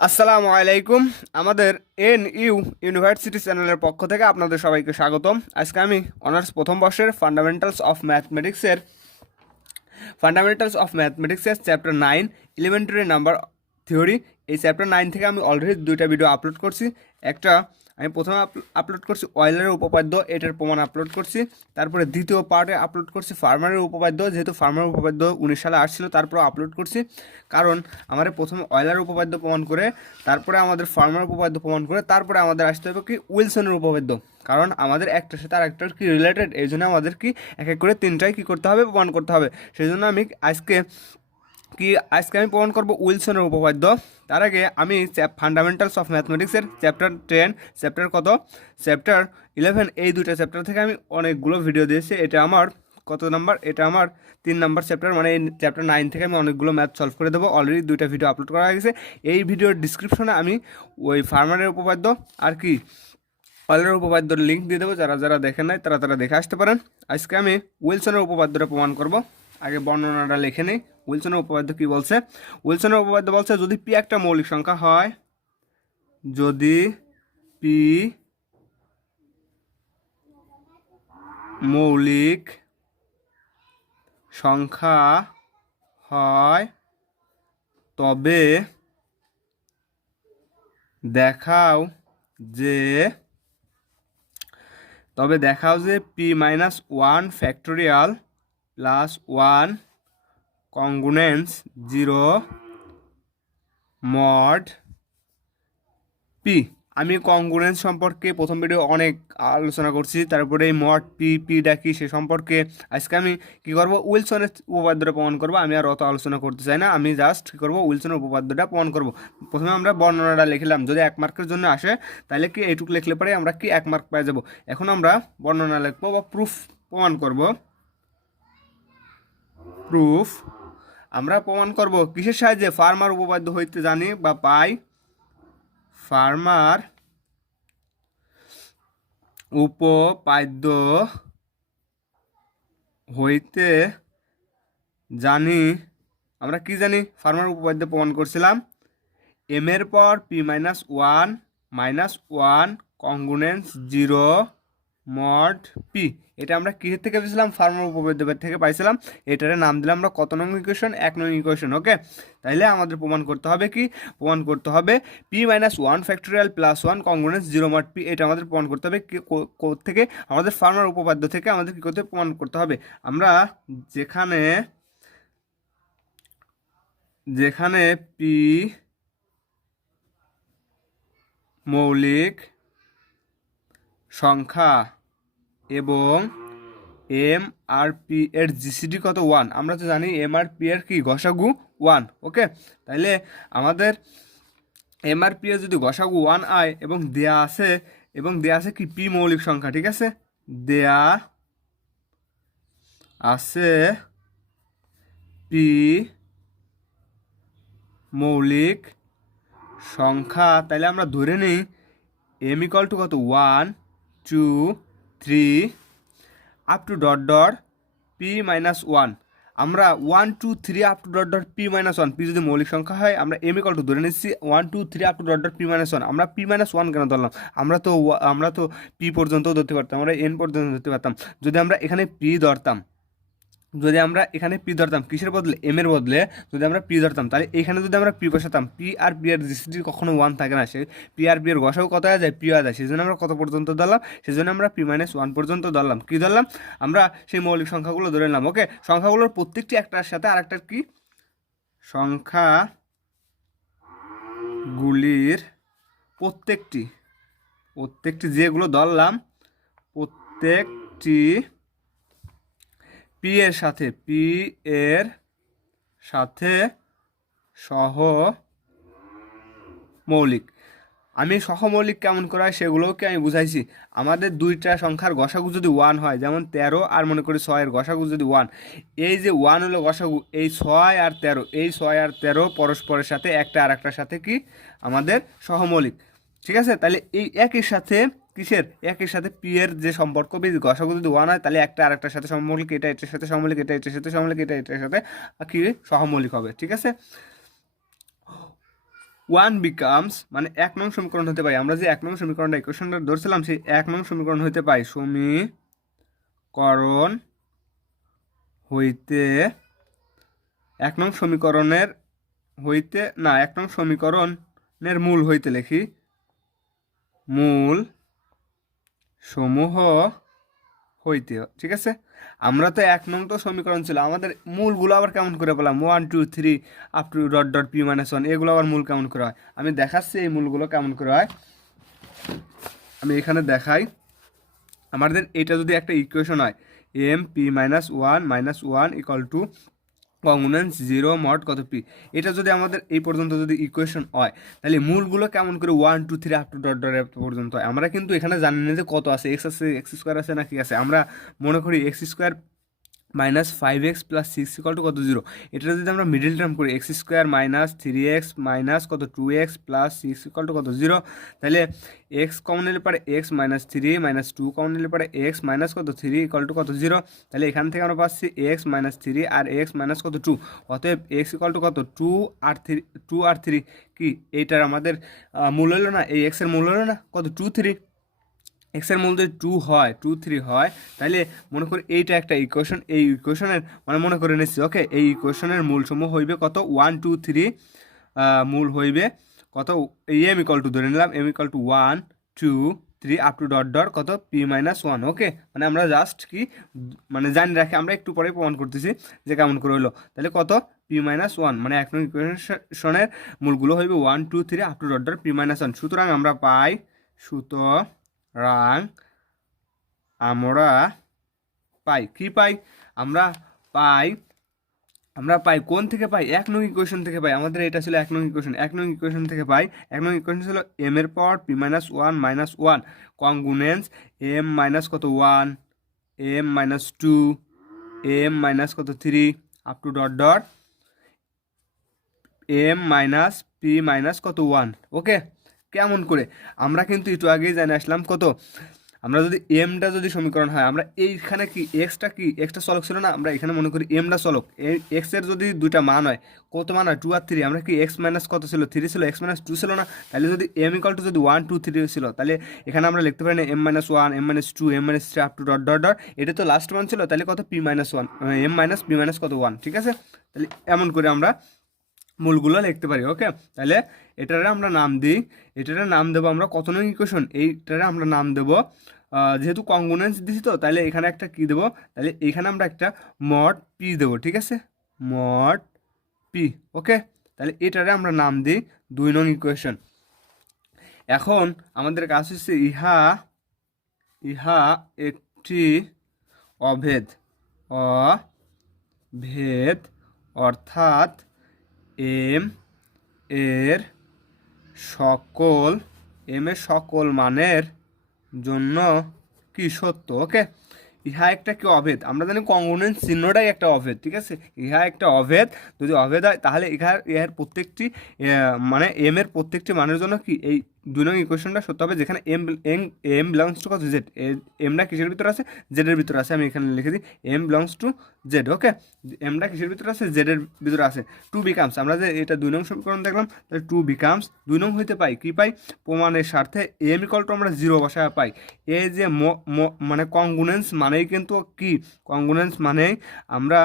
আসসালামু আলাইকুম। আমাদের ইউনিভার্সিটি চ্যানেলের পক্ষ থেকে আপনাদের সবাইকে স্বাগতম। আজকে আমি অনার্স প্রথম বর্ষের ফান্ডামেন্টালস অফ ম্যাথমেটিক্সের চ্যাপ্টার 9 এলিমেন্টারি নাম্বার থিওরি, এই চ্যাপ্টার 9 থেকে আমি অলরেডি দুইটা ভিডিও আপলোড করছি। একটা আমি প্রথমে আপলোড করছি অয়েলারের উপপাদ্য, এটার প্রমাণ আপলোড করছি। তারপরে দ্বিতীয় পার্টে আপলোড করছি ফার্মারের উপপাদ্য, যেহেতু ফার্মারের উপপাদ্য 19 সালে আসছিল, তারপরে আপলোড করছি। কারণ আমাদের প্রথমে অয়েলারের উপপাদ্য প্রমাণ করে, তারপরে আমাদের ফার্মারের উপপাদ্য প্রমাণ করে, তারপরে আমাদের আসতে হবে কি উইলসনের উপপাদ্য। কারণ আমাদের একটার সাথে আরেকটার কি রিলেটেড, এই জন্য আমাদের কি এক এক করে তিনটাই কি করতে হবে, প্রমাণ করতে হবে। সেই জন্য আজকে আমি প্রমাণ করব উইলসনের উপপাদ্য। তার আগে আমি ফান্ডামেন্টালস অফ ম্যাথমেটিক্সের চ্যাপ্টার 10, চ্যাপ্টার 11, এই দুটো চ্যাপ্টার থেকে আমি অনেকগুলো ভিডিও দিয়েছি। এটা আমার কত নাম্বার? এটা আমার 3 নাম্বার চ্যাপ্টার, মানে এই চ্যাপ্টার 9 থেকে আমি অনেকগুলো ম্যাথ সলভ করে দেবো। অলরেডি দুইটা ভিডিও আপলোড করা হয়ে গেছে। এই ভিডিওর ডিসক্রিপশনে আমি ওই ফার্মারের উপপাদ্য আর কি অয়েলারের উপপাদ্যর লিঙ্ক দিয়ে দেবো। যারা যারা দেখেন নাই তারা দেখে আসতে পারেন। আজকে আমি উইলসনের উপপাদ্যটা প্রমাণ করব। আগে বর্ণনাটা লিখে নিই। উইলসনের উপপাদ্য কি বলছে? উইলসনের উপপাদ্য বলছে, যদি পি একটা মৌলিক সংখ্যা হয়, যদি পি মৌলিক সংখ্যা হয়, তবে দেখাও যে P minus 1 factorial plus 1 কংগ্রুয়েন্স 0 mod P. আমি কংগ্রুয়েন্স সম্পর্কে প্রথম ভিডিও অনেক আলোচনা করছি, তারপরে এই মড পি ডাকি সে সম্পর্কে আজকে আমি কি করব, উইলসনের উপপাদ্যটা প্রমাণ করব। আমি আর অত আলোচনা করতে চাই না, আমি জাস্ট কী করবো, উইলসনের উপপাদ্যটা প্রমাণ করব। প্রথমে আমরা বর্ণনাটা লিখলাম, যদি 1 মার্কের জন্য আসে তাহলে কি এইটুকু লিখলে পরে আমরা কি 1 মার্ক পেয়ে যাব। এখন আমরা বর্ণনা লিখবো বা প্রুফ প্রমাণ করব। আমরা প্রমাণ করব কিসের সাহায্যে? ফার্মার উপপাদ্য হইতে জানি বা পাই, ফার্মার উপপাদ্য হইতে জানি। আমরা কি জানি? ফার্মার উপপাদ্য প্রমাণ করছিলাম এম এর পর P minus one congruence 0 mod P. এটা আমরা কিসের থেকে পেয়েছিলাম? ফার্মার উপপাদ্য থেকে পাইছিলাম। এটার নাম দিলাম আমরা কত নং ইকুয়েশন? 1 নং ইকুয়েশন। ওকে, তাইলে আমাদের প্রমাণ করতে হবে কি? প্রমাণ করতে হবে P minus 1 factorial plus 1 কংগ্রুয়েন্স 0 mod P. এটা আমাদের প্রমাণ করতে হবে থেকে, আমাদের ফার্মার উপপাদ্য থেকে আমাদের কি করতে প্রমাণ করতে হবে। আমরা যেখানে যেখানে পি মৌলিক সংখ্যা এবং এম আর পি এর জিসিডি কত? 1। আমরা তো জানি এম আর পি এর কি গসাগু 1। ওকে, তাইলে আমাদের এম আর পি এর যদি গসাগু 1 আয় এবং দেয়া আছে কি পি মৌলিক সংখ্যা, ঠিক আছে, দেয়া আছে পি মৌলিক সংখ্যা, তাইলে আমরা ধরে নিই এম ইকুয়াল টু কত? 1 2 3 up to dot P minus 1। আমরা 1 2 3 up to dot P minus 1, P যদি মৌলিক সংখ্যা হয় আমরা এম ইকুয়াল টু ধরে নিচ্ছি 1 2 3 up to dot P minus 1। আমরা পি মাইনাস 1 কেন ধরলাম? আমরা তো পি পর্যন্ত ধরতে পারতাম, আমরা এন পর্যন্ত ধরতে পারতাম। যদি আমরা এখানে পি ধরতাম কিসের বদলে? এম এর বদলে যদি আমরা পি ধরতাম, তাহলে এখানে যদি আমরা পি বসাতাম, পি আর পি এর জিসিডি কখনো 1 থাকে না, সে পি আর পি এর গসাও কত হয়ে যায়? পি হয়ে যায়। সেই জন্য আমরা কত পর্যন্ত ধরলাম? সেই জন্য আমরা পি মাইনাস 1 পর্যন্ত ধরলাম। কি ধরলাম? আমরা সেই মৌলিক সংখ্যাগুলো ধরে নিলাম। ওকে, সংখ্যাগুলোর প্রত্যেকটি একটার সাথে আরেকটার কি, সংখ্যাগুলির প্রত্যেকটি যেগুলো ধরলাম প্রত্যেকটি পি এর সাথে সহমৌলিক। আমি সহমৌলিক কেমন করা হয় সেগুলোকে আমি বুঝাইছি। আমাদের দুইটা সংখ্যার গসাগু যদি 1 হয়, যেমন 13 আর মনে করি 6 এর গসাগু যদি 1, এই যে 1 হলো গসাগু, এই 6 আর 13 পরস্পরের সাথে একটা আর একটার সাথে কি আমাদের সহমৌলিক, ঠিক আছে। তাহলে এই একই সাথে একের সাথে পি এর যে সম্পর্ক, গসাগু যদি 1 হয় তাহলে একটা আর একটার সাথে সহমৌলিক, এটা এটার সাথে সহমৌলিক, এটা এটার সাথে সহমৌলিক, এটা এটার সাথে কি সহমৌলিক হবে, ঠিক আছে। ওয়ান বিকামস মানে 1 নং সমীকরণ হতে পাই, আমরা যে 1 নং সমীকরণটা ইকুয়েশনটা ধরছিলাম সেই 1 নং সমীকরণ হইতে পাই, সমীকরণ হইতে 1 নং সমীকরণের হইতে না 1 নং সমীকরণের মূল হইতে লিখি, মূল সমূহ হইতে, ঠিক আছে। আমরা তো 1 নং তো সমীকরণ ছিল, আমাদের মূলগুলো আবার কেমন করে বললাম 1 2 3 up to dot dot p - 1, এগুলো আবার মূল কেমন করে হয় আমি দেখাচ্ছি, এই মূলগুলো কেমন করে হয় আমি এখানে দেখাই। আমাদের এটা যদি একটা ইকুয়েশন হয় m p - 1 - 1 equal to কংগ্রুয়েন্স 0 mod কত পি, এটা যদি আমাদের এই পর্যন্ত যদি ইকুয়েশন হয় তাহলে মূলগুলো কেমন করে 1 2 3 আপ টু ডট ডট পর্যন্ত হয়। আমরা কিন্তু এখানে জানি না যে কত আছে, এক্স আছে, এক্স স্কোয়ার আছে না কি আছে, আমরা মনে করি x square -5x + 6 equal to কত 0। এটা যদি আমরা মিডিল টার্ম করি এক্স স্কোয়ার -3x কত 2x + 6 ইকুয়াল টু কত 0, তাহলে এক্স কমন নিলে পারে x - 3 - 2 কমন নিলে পারে x কত 3 ইকুয়াল টু কত 0। তাহলে এখান থেকে আমরা পাচ্ছি x - 3 আর x কত 2, অতএব x ইকুয়াল টু কত 2 আর 3 কি এইটার আমাদের মূল হলো না, এই x এর মূল হলো না কত 2 3, এক্সের মূল যদি 2 হয় 2 3 হয় তাহলে মনে করি এইটা একটা ইকুয়েশন, এই ইকুয়েশনের মানে মনে করে নিচ্ছি ওকে, এই ইকুয়েশনের মূলসমূহ হইবে কত 1 2 3, মূল হইবে কত এম ইকুয়াল টু ধরে নিলাম m equal to 1 2 3 up to dot dot কত p - 1, ওকে। মানে আমরা জাস্ট কি মানে জানি রাখি, আমরা একটু পরে প্রমাণ করতেছি যে কেমন করে হইলো। তাহলে কত p - 1 মানে 1 নং ইকুয়েশনের মূলগুলো হইবে 1 2 3 up to dot dot p - 1। সুতরাং আমরা পাই আমরা পাই কি পাই, আমরা পাই কোন থেকে পাই 1 নং ইকুয়েশন থেকে পাই। আমাদের এটা ছিল 1 নং ইকুয়েশন, 1 নং ইকুয়েশন থেকে পাই। 1 নং ইকুয়েশন ছিল m এর পাওয়ার p - 1 - 1 কংগ্রুয়েন্স m কত 1 m - 2 m কত 3 up to dot dot m p কত 1, ওকে। কেমন করে আমরা কিন্তু একটু আগেই জেনে আসলাম কত, আমরা যদি এমটা যদি সমীকরণ হয় আমরা এইখানে কি এক্সটা চলক ছিল না, আমরা এখানে মনে করি এমটা চলক, এক্স এর যদি দুইটা মান হয় কত মান হয় 2 আর 3, আমরা কি এক্স মাইনাস কত ছিল 3 ছিল, এক্স মাইনাস 2 ছিল না, তাহলে যদি এম ইকুয়াল টু যদি 1 2 3 ছিল তাহলে এখানে আমরা লিখতে পারি না m - 1 m - 2 m - 3 up to dot dot dot, এটা তো লাস্ট মান ছিল, তাহলে কত p - 1 m - p - কত 1, ঠিক আছে। তাহলে এমন করে আমরা মূলগুলো লিখতে পারি, ওকে। তাহলে এটারে আমরা নাম দিই, এটারে নাম দেবো আমরা কত নং ইকুয়েশন, এইটারে আমরা নাম দেবো যেহেতু কংগ্রুয়েন্স দিছি তো তাহলে এখানে একটা কি দেবো, তাহলে এখানে আমরা একটা মড পি দেবো, ঠিক আছে, মড পি, ওকে। তাহলে এটারে আমরা নাম দিই 2 নং ইকুয়েশন। এখন আমাদের কাজ হচ্ছে ইহা একটি অভেদ অর্থাৎ এম এর সকল মানের জন্য কি সত্য, ওকে। ইহা একটা কি অভেদ, আমরা জানি কংগ্রুয়েন্স চিহ্নটাই একটা অভেদ, ঠিক আছে। ইহা একটা অভেদ, যদি অভেদ হয় তাহলে ইহার প্রত্যেকটি মানে এম এর প্রত্যেকটি মানের জন্য কি এই 2 নং ইকুয়েশনটা সত্য হবে, যেখানে এম বিলংস টু কত জেড, এমটা কিসের ভিতরে আছে জেডের ভিতরে আছে, আমি এখানে লিখে দিই এম বিলংস টু জেড, ওকে। এমটা কিসের ভিতরে আছে জেডের ভিতরে আছে। 2 বিকামস, আমরা যে এটা 2 নং সমীকরণ দেখলাম, তাহলে 2 বিকামস 2 নং হইতে পাই কি পাই প্রমাণের স্বার্থে এম ইকুয়াল টু আমরা 0 বসায় পাই। এই যে মানে কংগ্রুয়েন্স মানেই কিন্তু কি, কংগ্রুয়েন্স মানেই আমরা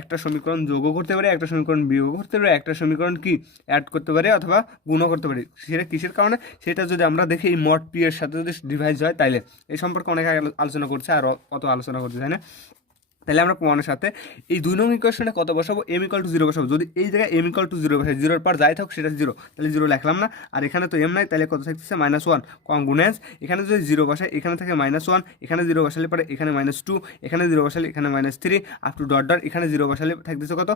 একটা সমীকরণ যোগও করতে পারি, একটা সমীকরণ বিয়োগ করতে পারি, একটা সমীকরণ কি অ্যাড করতে পারি অথবা গুণও করতে পারি। সেটা কিসের কারণে, সেটা যদি আমরা দেখি এই মড পি এর সাথে যদি ডিভাইস হয় তাইলে, এই সম্পর্কে অনেক আলোচনা করছে আর কত আলোচনা করছে, তাই না। তাহলে আমরা প্রমাণের সাথে এই 2 নং ইকুয়েশনে কত বসাবো m ইকুয়াল টু 0 বসাবো, যদি এই জায়গায় m ইকুয়াল টু 0 বসাই 0-এর পর যাই থাক সেটা 0, তাহলে 0 লিখলাম না, আর এখানে তো m নাই তাহলে কত থাকতেছে -1 কংগ্রুয়েন্স, এখানে যদি 0 বসাই এখানে থাকে -1, এখানে 0 বসালে পরে এখানে -2, এখানে 0 বসালে এখানে -3 আপ টু ডট ডট, এখানে 0 বসালে থাকতেছে কত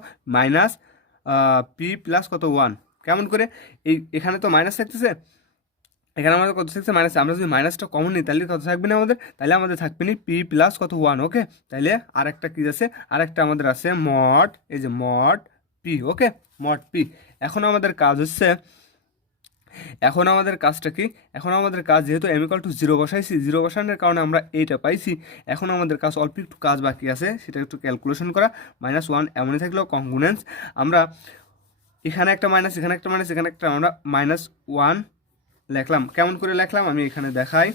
p প্লাস কত 1, কেমন করে এখানে তো মাইনাস থাকতেছে, এখানে আমাদের কত থাকছে মাইনাস, আমরা যদি মাইনাসটা কমন নিই তাহলে কত থাকবে না আমাদের, তাহলে আমাদের থাকবে না পি প্লাস কত 1, ওকে। তাহলে আরেকটা কি আছে, আরেকটা আমাদের আছে মড, এই যে মড পি, ওকে, মড পি। এখন আমাদের কাজ হচ্ছে, এখন আমাদের কাজটা কি, এখন আমাদের কাজ যেহেতু m ইকুয়াল টু 0 বসাইছি, 0 বসানোর কারণে আমরা এইটা পাইছি, এখন আমাদের কাজ অল্প একটু কাজ বাকি আছে, সেটা একটু ক্যালকুলেশন করা। -1 এমনই থাকলেও কংগ্রুয়েন্স, আমরা এখানে একটা মাইনাস, এখানে একটা মাইনাস, এখানে একটা, আমরা -1 লিখলাম। কেমন করে লিখলাম আমি এখানে দেখাই।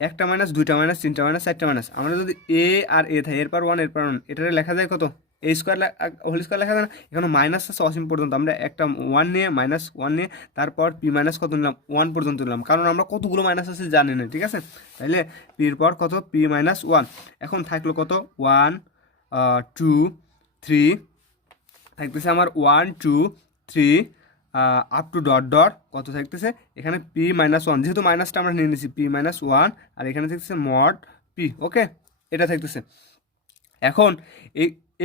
একটা মাইনাস, দুইটা মাইনাস, তিনটা মাইনাস, চারটা মাইনাস। আমরা যদি এ আর এ থাকে, এরপর 1 এরপর 1, এটা লেখা যায় কত, এ স্কোয়ার হোল স্কোয়ার লেখা যায় না। এখানে মাইনাস আছে অসীম পর্যন্ত, আমরা একটা 1 নিয়ে -1 নিয়ে তারপর পি মাইনাস কত নিলাম, 1 পর্যন্ত নিলাম, কারণ আমরা কতগুলো মাইনাস আছে জানি না, ঠিক আছে। তাইলে পির পর কত, p-1। এখন থাকলো কত, 1 2 3, থাকতেছে আমার 1 2 3 আপ টু ডট ডট কত থাকতেছে এখানে p-1, যেহেতু মাইনাসটা আমরা নিয়ে নিয়েছি p-1, আর এখানে থাকতেছে মড p। ওকে, এটা থাকতেছে। এখন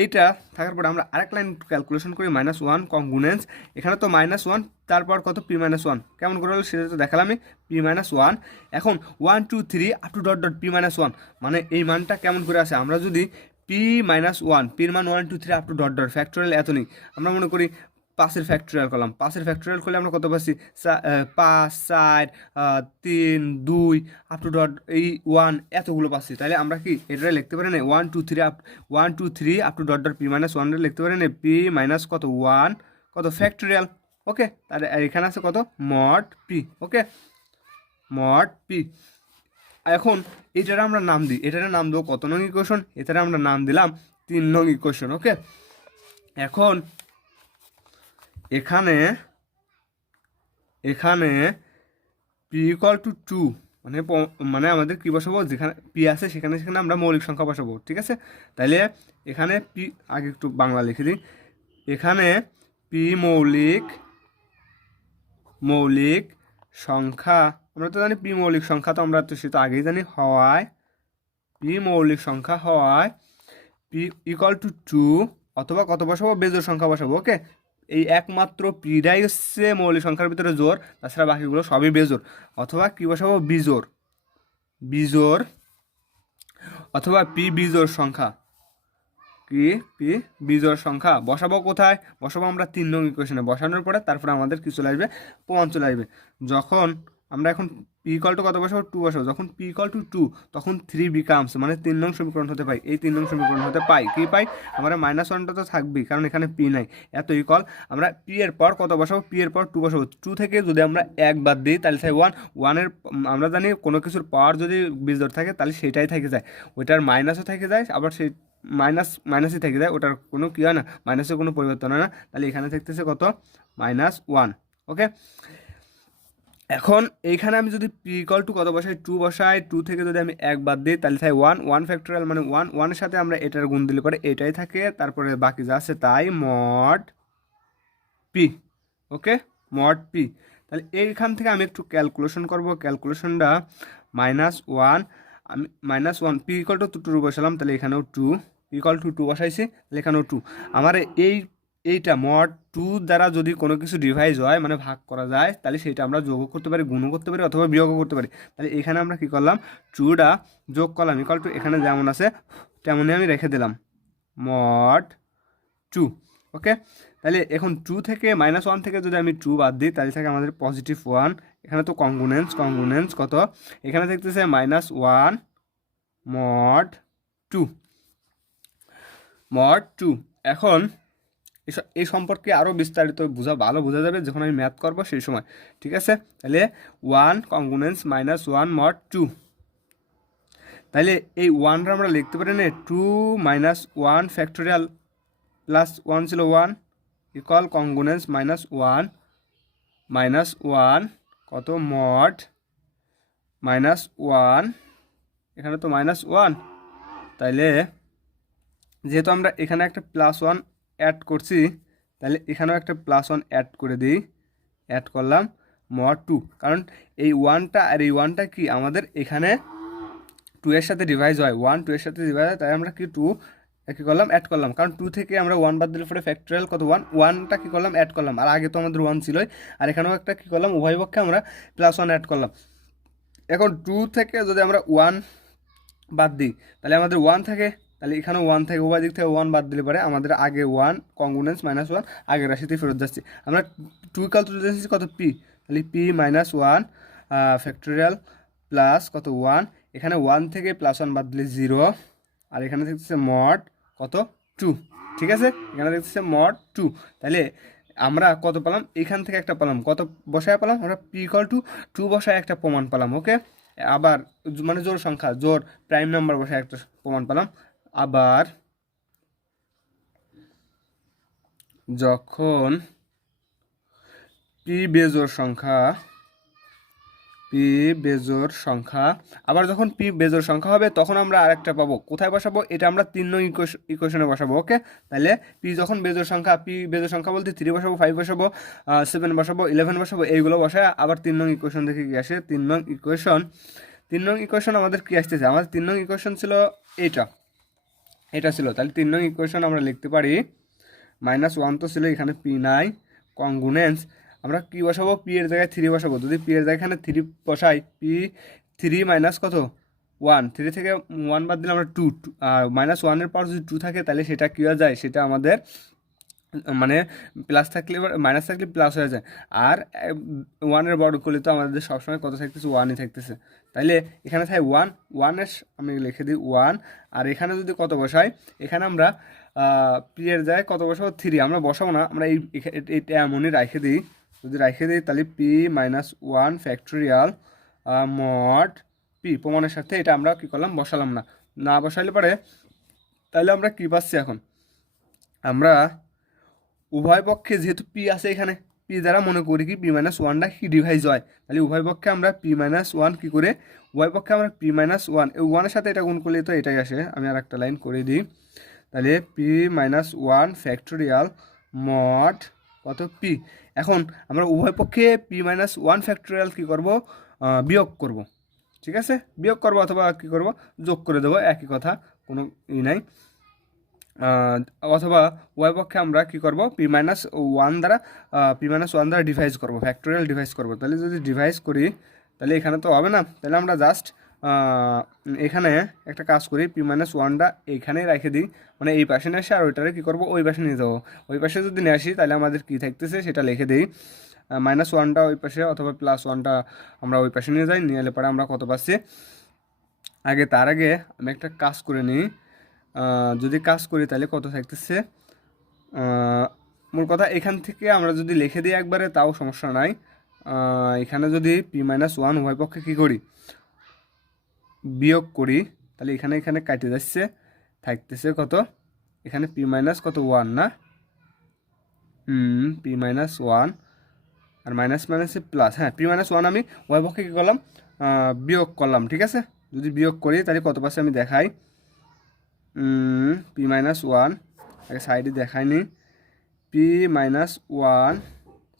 এইটা থাকার পরে আমরা আরেক লাইন ক্যালকুলেশন করি, -1 কংগুনেন্স। এখানে তো -1, তারপর কত, p-1। কেমন করে হলো সেটা তো দেখালাম আমি, p-1। এখন 1 2 3 up to dot dot p-1, মানে এই মানটা কেমন করে আসে, আমরা যদি p-1, পির মান 1 2 3 up to dot dot factorial এত নেই, আমরা মনে করি 5-এর ফ্যাক্টোরিয়াল করলাম। 5-এর ফ্যাক্টোরিয়াল করলে আমরা কত পাচ্ছি, 5 4 3 2 আপ টু ডট এই 1 এতগুলো পাচ্ছি। তাহলে আমরা কি এটা লিখতে পারি না, 1 2 3 up to dot dot p-1 লিখতে পারি না, p- কত 1 কত ফ্যাক্টোরিয়াল। ওকে, তাহলে এখানে আছে কত, মড p। ওকে, মড p। এখন এটার আমরা নাম দিই, এটার নাম দেবো কত নং ইকুয়েশন, এটার আমরা নাম দিলাম 3 নং ইকুয়েশন। ওকে, এখন এখানে p = 2, মানে আমাদের কি বসাবো, যেখানে p আছে সেখানে সেখানে আমরা মৌলিক সংখ্যা বসাবো, ঠিক আছে। তাহলে এখানে p, আগে একটু বাংলা লিখে দিই, এখানে p মৌলিক সংখ্যা, আমরা তো জানি p মৌলিক সংখ্যা, তো আমরা তো সেটা আগেই জানি, হওয়ায় p মৌলিক সংখ্যা হওয়ায় p = 2, অথবা কত বসাবো, বেজোড় সংখ্যা বসাবো। ওকে, এই একমাত্র পিটাই হচ্ছে মৌলিক সংখ্যার ভিতরে জোর, তাছাড়া বাকিগুলো সবই বেজোড়। অথবা কি বসাবো, বিজোড়, অথবা পি বিজোড় সংখ্যা, কি পি বিজোড় সংখ্যা বসাবো কোথায়, বসাবো আমরা 3 নং ইকুয়েশনে। বসানোর পরে তারপরে আমাদের কি চলে আসবে, প্রমাণ চলে আসবে। যখন আমরা এখন p = কত বসাবো, 2 বসাবো। যখন p = 2, তখন 3 বিকামস, মানে 3 নং সমীকরণ হতে পাই, এই 3 নং সমীকরণ হতে পাই, কি পাই আমরা, -1টা তো থাকবেই, কারণ এখানে p নাই। এত ইকুয়াল আমরা p এর পর কত বসাবো, p এর পর 2 বসাবো। 2 থেকে যদি আমরা 1 বাদ দিই তাহলে থাকে 1 এর, আমরা জানি কোনো কিছুর পাওয়ার যদি বিজোড় থাকে তাহলে সেটাই থেকে যায়, ওইটার মাইনাসও থেকে যায়, আবার সেই মাইনাসই থেকে যায়, ওটার কোনো কি হয় না, মাইনাসের কোনো পরিবর্তন হয় না। তাহলে এখানে থাকতেছে কত, -1। ওকে, এখন এইখানে আমি যদি p = কত বসাই, 2 বসাই, 2 থেকে যদি আমি 1 বাদ দিই তাহলে থাকে 1 ফ্যাক্টোরিয়াল, মানে 1 এর সাথে আমরা এটার গুণ দিলে পরে এটাই থাকে, তারপরে বাকি যা আছে তাই, মড p। ওকে, মড p। তাহলে এইখান থেকে আমি একটু ক্যালকুলেশন করব, ক্যালকুলেশনটা -1, আমি -1 p = 2 বসালাম, তাহলে এখানেও 2, p = 2 বসাইছি, তাহলে এখানেও 2। আমার এইটা মড 2 দ্বারা যদি কোনো কিছু ডিভাইড হয়, মানে ভাগ করা যায়, তাহলে সেটা আমরা যোগও করতে পারি, গুণও করতে পারি, অথবা বিয়োগও করতে পারি। তাহলে এখানে আমরা কি করলাম, 2টা যোগ করলাম, = এখানে যেমন আছে তেমনই আমি রেখে দিলাম, মড 2। ওকে, তাহলে এখন 2 থেকে -1 থেকে যদি আমি 2 বাদ দিই তাহলে থাকে আমাদের +1। এখানে তো কংগুনেন্স কত, এখানে থাকতেছে -1 মড 2। এখন এই সম্পর্কে আরও বিস্তারিত ভালো বোঝা যাবে যখন আমি ম্যাথ করবো সেই সময়, ঠিক আছে। তাহলে 1 কংগুনেন্স -1 মড 2, তাহলে এই 1টা আমরা লিখতে পারি না, 2 - 1 ফ্যাক্টোরিয়াল প্লাস 1 ছিল 1 ইকুয়াল কংগুনেন্স -1 কত, মড -1, এখানে তো -1, তাইলে যেহেতু আমরা এখানে একটা +1 অ্যাড করছি, তাহলে এখানেও একটা +1 অ্যাড করে দিই, অ্যাড করলাম মড 2, কারণ এই 1টা আর এই 1টা কি আমাদের এখানে 2 এর সাথে ডিভাইড হয়, 1 2 এর সাথে ডিভাইড হয়, তাই আমরা কি 2 কি করলাম, অ্যাড করলাম, কারণ 2 থেকে আমরা 1 বাদ দিলে পরে ফ্যাক্টোরিয়াল কত, 1টা কি করলাম, অ্যাড করলাম, আর আগে তো আমাদের 1 ছিলই, আর এখানেও একটা কি করলাম, উভয় পক্ষে আমরা +1 অ্যাড করলাম। এখন 2 থেকে যদি আমরা 1 বাদ দিই তাহলে আমাদের 1 থাকে, তাহলে এখানেও 1 থেকে, উভয় দিক থেকে 1 বাদ দিলে পরে আমাদের আগে 1 কংগুনেন্স -1 আগের রাশিতে ফেরত যাচ্ছে। আমরা 2 = যাচ্ছি কত, p, তাহলে p-1 ফ্যাক্টোরিয়াল প্লাস কত 1, এখানে 1 থেকে +1 বাদ দিলে 0, আর এখানে দেখতেছে মড কত 2, ঠিক আছে, এখানে দেখতেছে মড 2। তাহলে আমরা কত পেলাম, এখান থেকে একটা পেলাম, কত বসায় পেলাম আমরা, পি ইকুয়াল টু 2 বসায় একটা প্রমাণ পেলাম। ওকে, আবার মানে জোড় সংখ্যা, জোড় প্রাইম নাম্বার বসায় একটা প্রমাণ পেলাম। আবার যখন পি বেজোড় সংখ্যা, পি বেজোড় সংখ্যা, আবার যখন পি বেজোড় সংখ্যা হবে তখন আমরা আরেকটা পাবো, কোথায় বসাবো, এটা আমরা 3 নং ইকুয়েশনে বসাবো। ওকে, তাহলে পি যখন বেজোড় সংখ্যা, পি বেজোড় সংখ্যা বলতে 3 বসাবো, 5 বসাবো, 7 বসাবো, 11 বসাবো, এইগুলো বসায় আবার 3 নং ইকুয়েশন দেখে কি আসে, 3 নং ইকুয়েশন। 3 নং ইকুয়েশন আমাদের কি আসতেছে, আমাদের 3 নং ইকুয়েশন ছিল এটা ছিল, তাহলে 3 নং ইকুয়েশন আমরা লিখতে পারি -1 তো ছিল, এখানে পি নাই, কংগুনেন্স আমরা কি বসাবো, পি এর জায়গায় 3 বসাবো। যদি পি এর জায়গায় এখানে 3 বসাই, পি 3 মাইনাস কত 1, 3 থেকে 1 বাদ দিলে আমরা 2, আর -1 এর পর যদি 2 থাকে তাহলে সেটা কী হয়ে যায়, সেটা আমাদের মানে প্লাস থাকলে, মাইনাস থাকলে প্লাস হয়ে যায়। আর 1-এর বর্গ করলে তো আমাদের সবসময় কত থাকতেছে, 1ই থাকতেছে। তাইলে এখানে থাকে 1 আমি লিখে দিই 1। আর এখানে যদি কত বসাই, এখানে আমরা পি এর জায়গায় কত বসাবো, 3 আমরা বসাবো না, আমরা এইটা এমনই রেখে দিই। যদি রেখে দিই তাহলে পি -1 ফ্যাক্টোরিয়াল মড পি প্রমাণের সাথে এটা আমরা কী করলাম, বসালাম না। না বসাইলে পারে তাহলে আমরা কী পাচ্ছি, এখন আমরা উভয় পক্ষে যেহেতু পি আছে এখানে, পি দ্বারা মনে করি কি P-1টা কি ডিভাইজ হয়, তাহলে উভয় পক্ষে আমরা P-1 কি করে, উভয় পক্ষে আমরা P-1 এই 1-এর সাথে এটা গুণ করলে তো এটাই আসে। আমি আর একটা লাইন করে দিই, তাহলে P-1 ফ্যাক্টোরিয়াল মড কত পি। এখন আমরা উভয় পক্ষে P-1 ফ্যাক্টোরিয়াল কী করব, বিয়োগ করব। ঠিক আছে, বিয়োগ করব অথবা কী করব, যোগ করে দেবো, একই কথা, কোনো নাই। অথবা উভয় পক্ষে আমরা কি করব, P-1 দ্বারা ডিভাইস করব, ফ্যাক্টোরিয়াল ডিভাইস করব। তাহলে যদি ডিভাইস করি তাহলে এখানে তো হবে না, তাহলে আমরা জাস্ট এখানে একটা কাজ করি, P-1টা এইখানেই রেখে দিই, মানে এই পাশে নিয়ে আসি, আর ওইটারে কী করবো, ওই পাশে নিয়ে যাবো। ওই পাশে যদি নিয়ে আসি তাহলে আমাদের কী থাকতেছে সেটা লিখে দিই, -1টা ওই পাশে অথবা +1টা আমরা ওই পাশে নিয়ে যাই, নিয়ে এলে পরে আমরা কত পাচ্ছি। তার আগে আমি একটা কাজ করে নিই, যদি কাজ করি তাহলে কত থাকতেছে, মূল কথা এখান থেকে আমরা যদি লিখে দিই একবারে তাও সমস্যা নাই। এখানে যদি P-1 উভয় পক্ষে কী করি, বিয়োগ করি, তাহলে এখানে কাটে যাচ্ছে, থাকতেছে কত, এখানে কত 1 না, P-1 আর মাইনাস মাইনাসে প্লাস, হ্যাঁ P-1 আমি উভয় পক্ষে কী করলাম, বিয়োগ করলাম। ঠিক আছে, যদি বিয়োগ করি তাহলে কত পাচ্ছে আমি দেখাই, P-1 আগে সাইডে দেখাইনি, P-1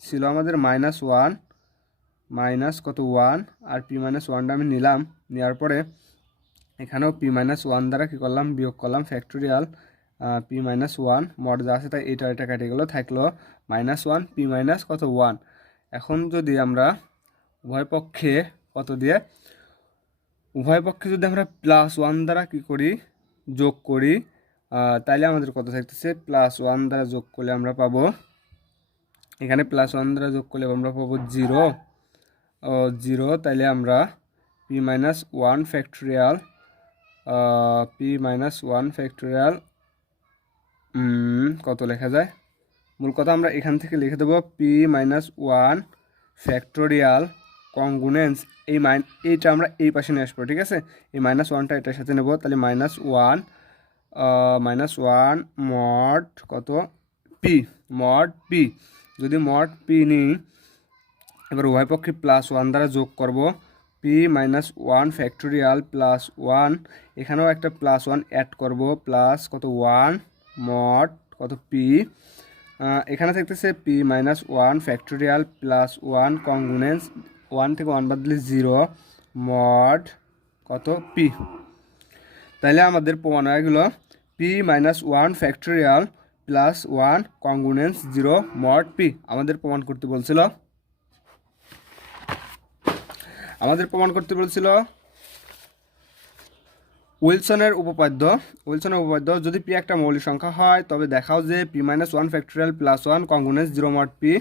ছিল আমাদের -1 মাইনাস কত 1, আর P-1টা আমি নিলাম, নেওয়ার পরে এখানেও P-1 দ্বারা কী করলাম, বিয়োগ করলাম, ফ্যাক্টোরিয়াল P-1 মড যা আছে তাই এটা কেটে গেলো, থাকলো -1 P- কত 1। এখন যদি আমরা উভয় পক্ষে কত দিয়ে, উভয় পক্ষে যদি আমরা +1 দ্বারা কী করি, যোগ করি, তাইলে আমাদের কত থাকতেছে, +1 দ্বারা যোগ করলে আমরা পাবো, এখানে +1 দ্বারা যোগ করলে আমরা পাবো 0, তাইলে আমরা P-1 ফ্যাক্টোরিয়াল P-1 ফ্যাক্টোরিয়াল কত লেখা যায়, মূল কথা আমরা এখান থেকে লিখে দেবো P-1 ফ্যাক্টোরিয়াল কংগুনেন্স, এইটা আমরা এই পাশে নিয়ে আসবো। ঠিক আছে, এই -1টা এটার সাথে নেব, তাহলে -1 মড কত পি, যদি মড পি নিই, এবার উভয় পক্ষে +1 দ্বারা যোগ করব, P-1 ফ্যাক্টোরিয়াল +1, এখানেও একটা +1 অ্যাড করব, প্লাস কত 1 মড কত পি, এখানে থাকতেছে P-1 ফ্যাক্টোরিয়াল +1 কংগুনেন্স, 1 থেকে 1 বাদ দিলে 0 মড কত পি। তাহলে আমাদের প্রমাণ হয়ে গেল P-1 ফ্যাক্টোরিয়াল +1 কংগুনেন্স 0 মড পি। আমাদের প্রমাণ করতে বলছিল উইলসনের উপপাদ্য। যদি পি একটা মৌলিক সংখ্যা হয় তবে দেখাও যে P-1 ফ্যাক্টোরিয়াল +1 কংগুনেন্স 0 মড পি।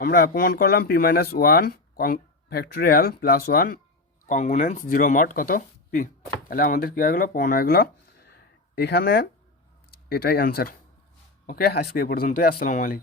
আমরা প্রমাণ করলাম P-1 ফ্যাক্টোরিয়াল +1 কংগুনেন্স 0 মড কত পি। তাহলে আমাদের কী হয়ে গেলো, প্রমাণ হয়ে গেলো। এখানে এটাই অ্যান্সার। ওকে, আজকে এই পর্যন্তই। আসসালামু আলাইকুম।